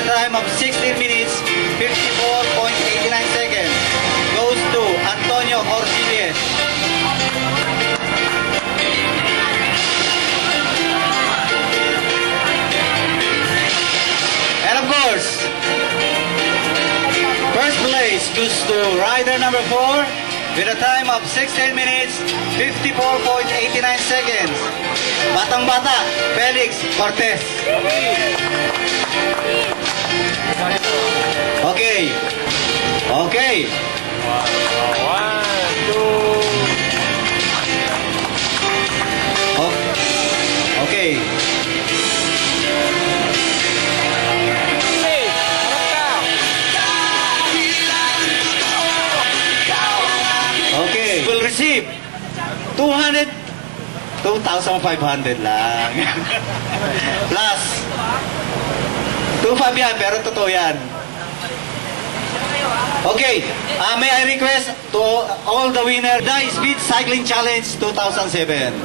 a time of 16 minutes, 54.89 seconds goes to Antonio Ortiz. And of course, first place goes to rider number 4 with a time of 16 minutes, 54.89 seconds. Batang-bata, Felix Cortez. Okay. Okay. One, two. Okay. Hey, harap ka. Okay. Will receive 2,500 lang. Plus 2,500 yan, pero totoo yan. Okay, may I request to all the winner, the Speed Cycling Challenge 2007.